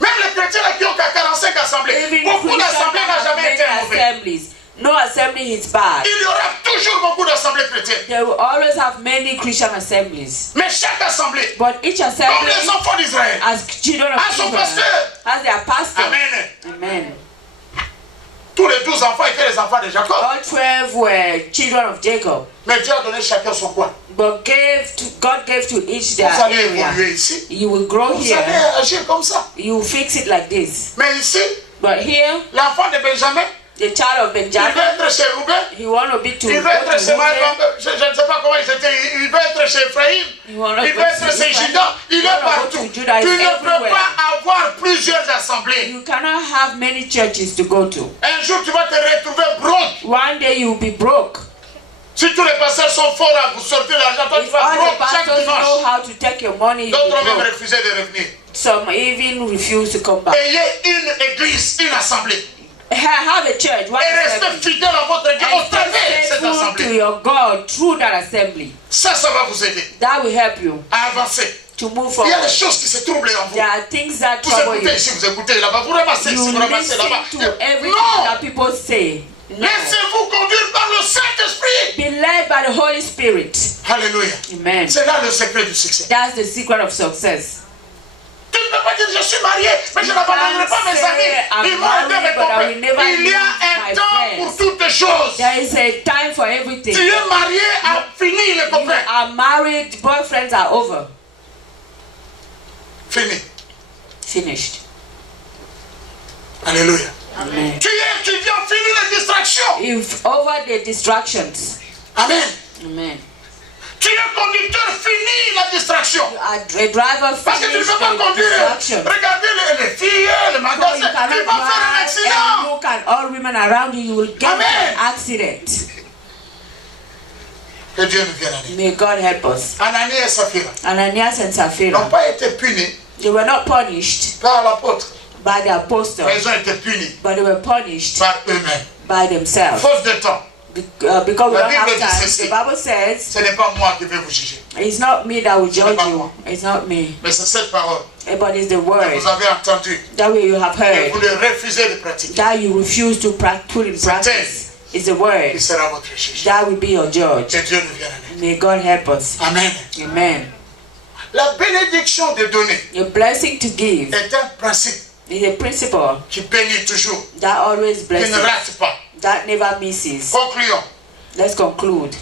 Même les chrétiens là qui ont qu'à 45 assemblées, Even beaucoup Christians d'assemblées that n'a have jamais many été mauvais. assemblies. No assembly is bad. Il y aura toujours beaucoup d'assemblées chrétiennes. They will always have many Christian assemblies. Mais chaque assemblée, But each comme assembly, les enfants d'Israël, as children of a son Israel, pasteur. has their pastor. Amen. Amen. Tous les 12 enfants étaient les enfants de Jacob. All 12 were children of Jacob. Mais Dieu a donné chacun son coin. But God gave to each their Vous allez area. évoluer ici. You will grow Vous here. allez agir comme ça. You will fix it like this. Mais ici, But here, l'enfant de Benjamin, the child of il Benjamin, veut être chez Rouben. he want to be to Il go veut être to chez Reuben. je ne sais pas comment ils étaient. Il veut être chez Ephraïm. You wanna Il go veut to être chez Ephraim. Juda. Il You est wanna go partout. to Judah. Tu He's ne peux everywhere. pas avoir plusieurs assemblées. You cannot have many churches to go to. Un jour, tu vas te retrouver broke. One day you will be broke. Si tous les pasteurs sont forts à vous sortir l'argent, toi tu If vas all the broke chaque pastors know dimanche. how to take your money, you D'autres ont will même broke. refusé de revenir. Some even refuse to come back. Ayez une église, une assemblée. Have a church. One Et restez assembly. fidèle à votre Dieu au And travers de stay cette faithful to assemblée. your God through that assembly. Ça va vous aider That will help you à avancer. to move Il y a forward. des choses qui se troublent en vous. There are things that Vous trouble écoutez you. ici, vous écoutez là-bas, vous ramassez ici, You vous ramassez listen là-bas. to everything Non! that people say. No. Laissez-vous conduire par le Saint-Esprit. Be led by the Holy Spirit. Alléluia. Amen. C'est là le secret du succès. That's the secret of success. Tu ne peux pas dire je suis marié, mais je n'abandonnerai pas mes amis. Ils m'ont aidé, mes copains. Il y a un temps pour toutes choses. There is a time for everything. Tu es marié à finir les You copains. are married, boyfriends are over. Fini. Finished. Alléluia. Amen. Tu es étudiant, fini les distractions. If over the distractions. Amen. Amen. Tu es conducteur, fini la distraction. A driver Parce que tu ne finished peux pas the conduire. distraction. Regardez les filles, les So you magasins. cannot Tu vas faire un drive accident. and look at all women around you. You will get Amen. into an accident. Que Dieu nous vienne en aide. May God help us. Ananias et Saphira Ananias and n'ont Sapphira, pas été punis they were not punished par l'apôtre. by the apostle, Mais ils ont été punis but they were punished par eux-mêmes. by themselves. Faute de temps. Because we La don't Bible have dit time. ceci. The Bible says, Ce n'est pas moi qui vais vous juger. it's not me that will judge pas you. moi. It's not me. Mais c'est cette parole But it's the que word vous avez entendue that way you have et heard, vous le refusez de pratiquer. that you refuse to put in practice. It's the word Il sera votre juge. that will be your judge. Que Dieu nous vienne en aide. May God help us. Amen. Amen. La bénédiction de donner Your blessing to give est un principe is a principle qui bénit toujours, that always qui blesses, ne rate pas. that never misses. Concluons. Let's conclude.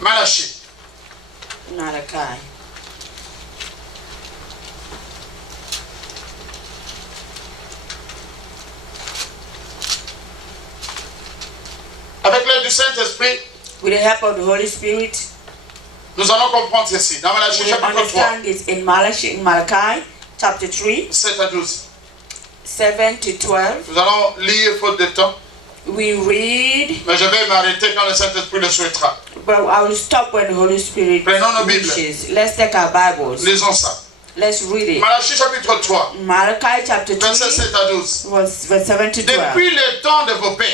Malachie, Malachi. du Saint-Esprit, with the help of the Holy Spirit, nous allons comprendre ceci. Dans Malachie we chapitre 3, understand this in Malachi chapter 3, 7 à 12. 7 to 12. Nous allons lire faute de temps, We read, mais je vais m'arrêter quand le Saint-Esprit le souhaitera. but I will stop when the Holy Spirit Prenons nos Bibles. wishes. Let's take our Bibles. Lisons ça. Let's read it. Malachie chapitre 3, Malachi chapter 3, verset 7 à 12. verse 7 to 12. Depuis le temps de vos pères,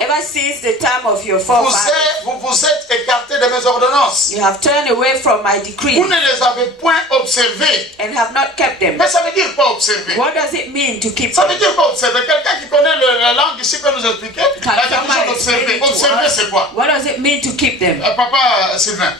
Ever since the time of your vous forefathers, vous êtes écartés de mes ordonnances. you have turned away from my decree Vous ne les avez point observées. and have not kept them. Mais ça veut dire quoi observer? What does it mean to keep Ça them? veut dire quoi observer? Quelqu'un qui connaît la langue ici peut nous expliquer Can la définition somebody d'observer. explain it to Observer, us? c'est quoi? What does it mean to keep them? Papa Sylvain,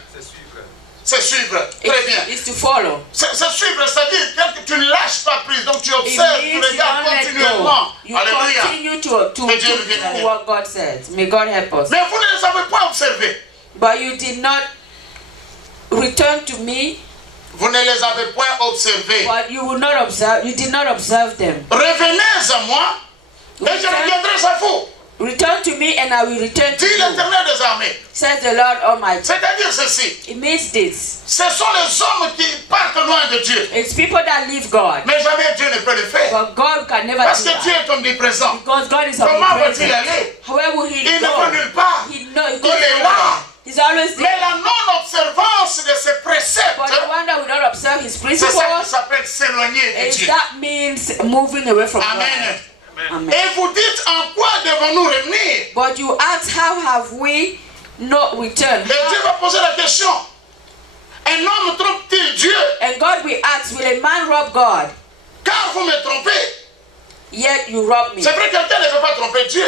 c'est suivre. Très bien. It's to follow. C'est suivre, c'est-à-dire que tu ne lâches pas prise, donc tu It observes, tu means you regardes don't let continuellement. go. You Alléluia. continue to Que Dieu nous vienne do en aide. what God says. May God help us. Mais vous ne les avez pas observés. But you did not return to me, Vous ne les avez point observés. but you will not observe. You did not observe them. Revenez à moi et je reviendrai à vous. Return to me, and I will return to Dit you, l'Éternel des armées. says the Lord Almighty. C'est-à-dire ceci. It means this. Ce sont les hommes qui partent loin de Dieu. It's people that leave God, Mais jamais Dieu ne peut le faire. but God can never Parce do que Dieu that est omniprésent. because God is Comment va-t-il omnipresent. aller? Where will He Il ne va go? nulle part. He goes Il est là. nowhere. He's always Mais there. la non-observance de ces préceptes, But the one that will not observe His c'est ça qui principles, s'appelle s'éloigner de is Dieu. that means moving away from Amen. God. Amen. Et vous dites en quoi devons-nous revenir? But you ask, how have we not returned? Et Dieu va poser la question. Un homme trompe-t-il Dieu? And God will ask, will a man rob God? Car vous me trompez. Yet you rob me. C'est vrai que quelqu'un ne peut pas tromper Dieu.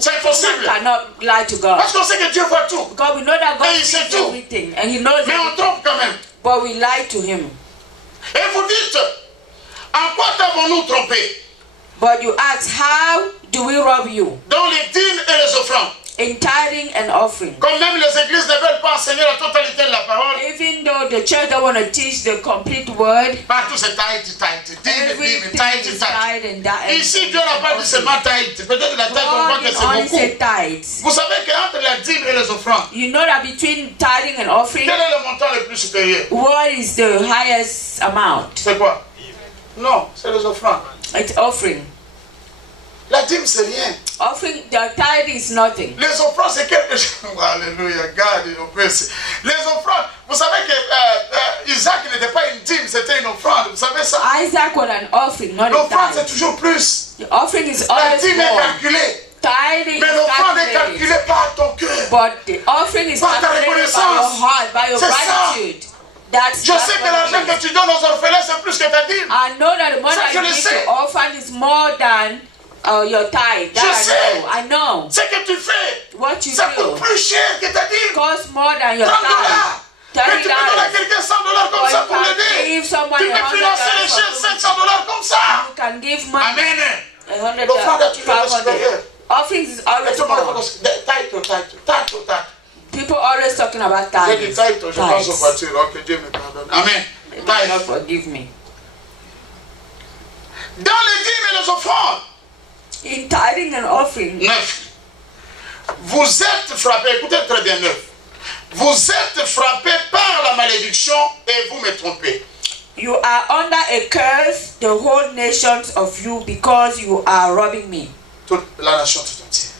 C'est Man impossible. cannot lie to God. Parce qu'on sait que Dieu voit tout. Because we know that God Et il sait sees tout. everything and He knows Mais on everything. trompe quand même. But we lie to Him. Et vous dites, en quoi t'avons-nous trompé? But you ask, how do we rob you? Dans les dîmes et les offrandes. In tithing and offering. Comme même les églises ne veulent pas enseigner la totalité de la parole. Even though the church don't want to teach the complete word, Partout c'est tithe. Dîme, everything tithe. is tithe and that. Ici, Dieu n'a pas dit seulement tithe. Peut-être la tithe, on croit God que didn't only c'est say beaucoup. tithes. Vous savez qu'entre la dîme et les offrandes, You know that between tithing and offering, quel est le montant le plus supérieur? what is the highest amount? C'est quoi? Non, c'est les offrandes. It's offering. La dîme, c'est rien. Offering, the tithe is nothing. Les offrandes, c'est quelque chose. Alléluia, garde, les offrandes, vous savez que Isaac n'était pas une dîme, c'était une offrande. Vous savez ça? Isaac was an offering, not a L'offrande, c'est tithe. toujours plus. The offering is La always dîme est more. calculée. Tithing Mais is l'offrande est calculated. calculée par ton cœur. But the offering is Par ta calculated by your reconnaissance. heart, by your C'est ça. gratitude. That's Je sais que what l'argent it is. que tu donnes aux orphelins, c'est plus que ta dîme. I know that the money Ça, that je you le give sais. to orphan is more than your tithe. Je That sais. I know. Ce que tu fais, What you ça coûte do plus cher que ta dîme. costs more than your 30 tithe. dollars. Mais tu peux donner à $30. quelqu'un 100 dollars comme Or ça you pour can l'aider. give someone Tu peux financer les chaînes 500 dollars comme ça. You can give money. Amen. $100. L'offrande est toujours supérieure. Offering is Et always tout le monde more. tithe. People always talking about J'ai dit tithes. tithe, je pense aux voitures. Oh, que Dieu me pardonne. Amen. God Tithe. forgive me. Dans les dîmes et les offrandes. In tithing and offering, 9. Vous êtes frappés, écoutez très bien 9. Vous êtes frappés par la malédiction et vous me trompez. you are under a curse, the whole nations of you, because you are robbing me. Toute la nation tout entière.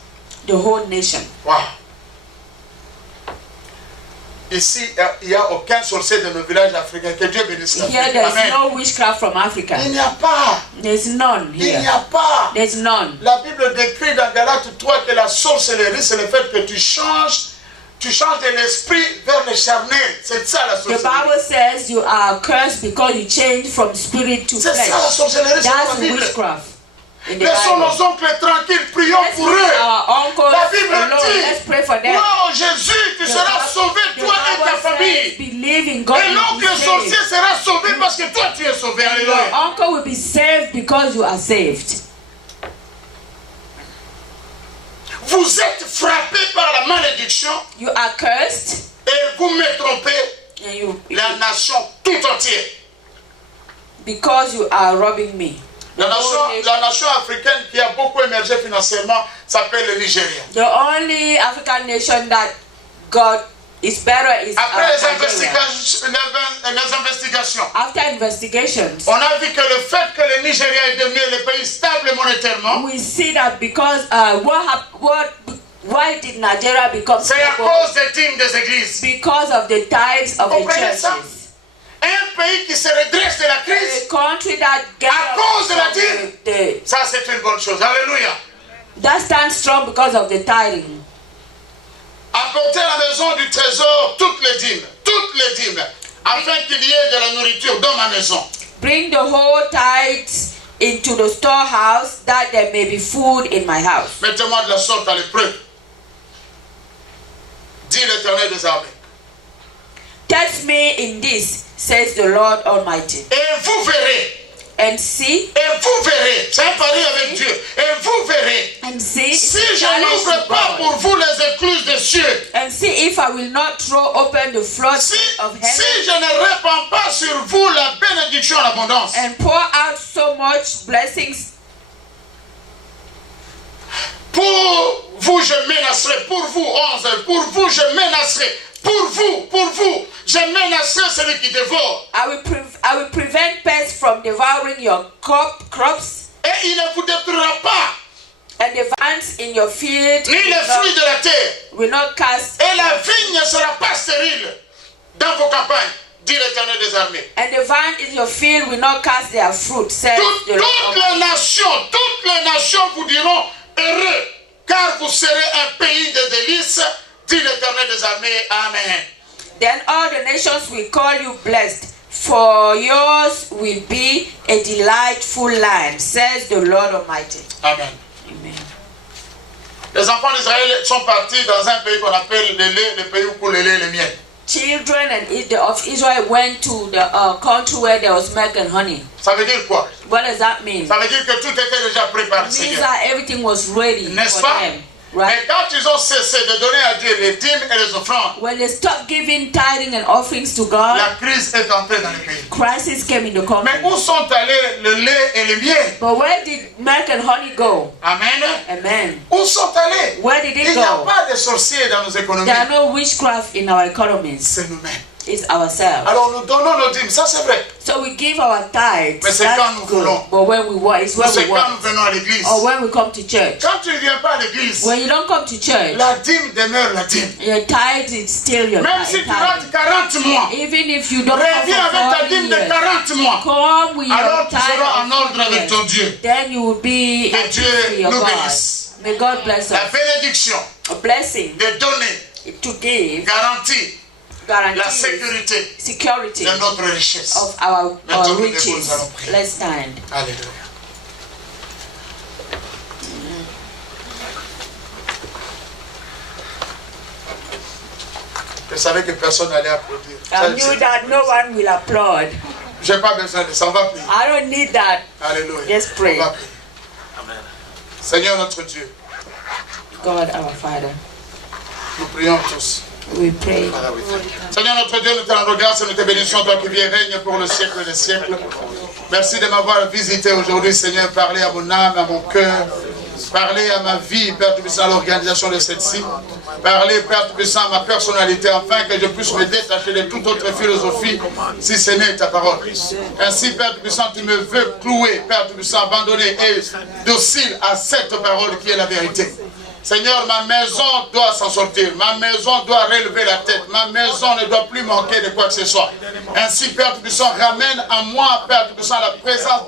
The whole nation. Wow. Ici, il n'y a aucun sorcier de nos villages africains. Que Dieu bénisse Here l'Afrique. there's Amen. no witchcraft from Africa. Il n'y a pas. There's none Il n'y here. a pas. There's none. La Bible décrit dans Galates 3 que la sorcellerie, c'est le fait que tu changes de l'esprit vers le charnel. C'est ça la The sorcellerie. Bible says you are cursed because you change from spirit to C'est ça la flesh. sorcellerie, c'est That's la Bible. witchcraft in the Laissons Bible. nos oncles tranquilles, prions Let's pour leave eux. our uncles La Bible alone. dit, Let's pray for them. oh Jésus, tu The seras Bible- sauvé, the toi et ta Bible says, famille. believe in God. Et you'll l'oncle be sorcier saved. sera sauvé parce que toi tu es sauvé. Your Alléluia. uncle will be saved because you are saved. Vous êtes frappés par la malédiction You are cursed et vous me trompez, and you la nation tout entière. because you are robbing me. La nation africaine qui a beaucoup émergé financièrement s'appelle le Nigeria. The only African nation that God is better is Après Nigeria. les investigations, After investigations, on a vu que le fait que le Nigeria est devenu le pays stable monétairement, we see that because why did Nigeria become c'est à stable? cause des dîmes des églises. Because of the tithes of the Comprenez ça? churches. Un pays qui se redresse de la A crise, country that gets à cause de la dîme, the ça c'est une bonne chose. Alléluia. that stands strong because of the tithing. Apportez à la maison du trésor toutes les dîmes, afin qu'il y ait de la nourriture dans ma maison. Bring the whole tithes into the storehouse, that there may be food in my house. Mettez-moi de la sorte à l'épreuve, dit l'Éternel des armées. Test me in this, says the Lord Almighty. Et vous verrez, And see, c'est un pari avec Dieu, et vous verrez, and see, si it's a je challenge n'ouvre to pas God. pour vous les écluses des cieux, And see if I will not throw open the floodgates of heaven si je ne répands pas sur vous la bénédiction en abondance, and pour out so much blessings. pour vous je menacerai, pour vous 11, pour vous je menacerai, pour vous, je menacerai celui qui dévore. I will prevent pests from devouring your crops, Et il ne vous détruira pas, and the vines in your field ni les fruits de la terre. will not cast, Et la vigne ne sera pas stérile dans vos campagnes, dit l'Éternel des armées. and the vine in your field will not cast their fruit, says the Lord. Toutes les nations vous diront heureux, car vous serez un pays de délices, dit l'Éternel des armées. Amen. Then all the nations will call you blessed, for yours will be a delightful land, says the Lord Almighty. Amen. Amen. Les enfants d'Israël sont partis dans un pays qu'on appelle le lait, le pays où coule le lait et le miel. Children of Israel went to the country where there was milk and honey. Ça veut dire quoi? What does that mean? Ça veut dire que tout était déjà prêt par le It means Seigneur. that everything was ready N'est-ce for pas? them. Mais Right? quand ils ont cessé de donner à Dieu les dîmes et les offrandes, When they stopped giving tithing and offerings to God, la crise est entrée dans le pays. crisis came in the country. Mais où sont allés le lait et le miel? But where did milk and honey go? Amen. Amen. Où sont allés? Where did it Il n'y a go? pas de sorciers dans nos économies. There are no witchcraft in our economies. C'est nous-mêmes. It's ourselves. Alors nous donnons nos dîmes, ça c'est vrai. So we give our tithes. Mais c'est quand That's nous good. voulons. But when we want, it's when C'est we quand nous want. venons à l'église. Or when we come to church. Quand tu ne viens pas à l'église, When you don't come to church, la dîme demeure la dîme. your tithe is still your Même si tithe. tu rates 40 mois, Even if you don't come reviens avec ta for 40 dîme de years, 40 mois. come with your Alors tu tithe seras en of ordre avec 40 ton years. Dieu. Then you will be Que at Dieu peace with your nous God. bénisse. May God bless La us. bénédiction A blessing de donner to give garantit la guarantees sécurité security de notre richesse. of our Maintenant, nous riches. allons prier. Let's stand. Alléluia. Je savais que personne n'allait applaudir. I knew that no one will applaud. Je n'ai pas besoin de ça. On va prier. I don't need that. Alléluia. Let's pray. On va prier. Seigneur notre Dieu, God our Father, nous prions tous. we pray. Seigneur notre Dieu, nous te rendons grâce et nous te bénissons, toi qui viens et règnes pour le siècle des siècles. Merci de m'avoir visité aujourd'hui, Seigneur. Parler à mon âme, à mon cœur. Parler à ma vie, Père Tout-Puissant, à l'organisation de celle-ci. Parler, Père Tout-Puissant, à ma personnalité, afin que je puisse me détacher de toute autre philosophie, si ce n'est ta parole. Ainsi, Père Tout-Puissant, tu me veux clouer, Père Tout-Puissant, abandonné et docile à cette parole qui est la vérité. Seigneur, ma maison doit s'en sortir. Ma maison doit relever la tête. Ma maison ne doit plus manquer de quoi que ce soit. Ainsi, Père Tout-Puissant, ramène à moi, Père Tout-Puissant, la présence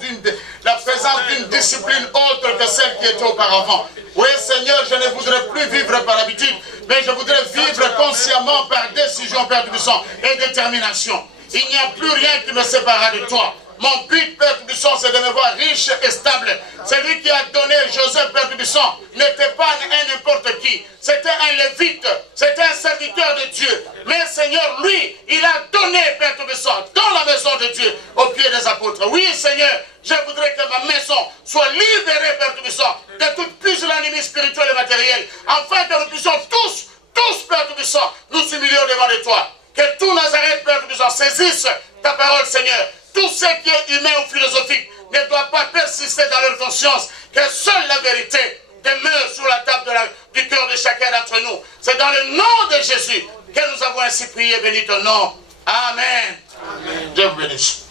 d'une discipline autre que celle qui était auparavant. Oui, Seigneur, je ne voudrais plus vivre par habitude, mais je voudrais vivre consciemment par décision, Père Tout-Puissant, et détermination. Il n'y a plus rien qui me séparera de toi. Mon but, Père Tout-Puissant, c'est de me voir riche et stable. Celui qui a donné Joseph, Père Tout-Puissant, n'était pas un n'importe qui. C'était un lévite. C'était un serviteur de Dieu. Mais Seigneur, lui, il a donné, Père Tout-Puissant, dans la maison de Dieu, au pied des apôtres. Oui, Seigneur, je voudrais que ma maison soit libérée, Père Tout-Puissant, de toute pusillanimie spirituelle et matérielle, afin que nous puissions tous, Père Tout-Puissant, nous humilier devant de toi. Que tout Nazareth, Père Tout-Puissant, saisisse ta parole, Seigneur. Tout ce qui est humain ou philosophique ne doit pas persister dans leur conscience que seule la vérité demeure sur la table du cœur de chacun d'entre nous. C'est dans le nom de Jésus que nous avons ainsi prié, béni ton nom. Amen. Amen. Dieu vous bénisse.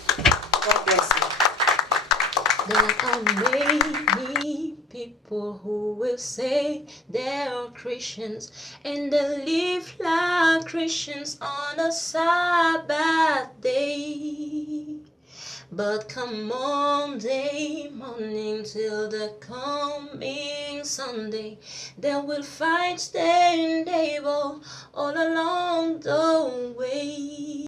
There are many people who will say they are Christians and they live like Christians on a Sabbath day. But come Monday morning till the coming Sunday, they will fight their neighbor all along the way.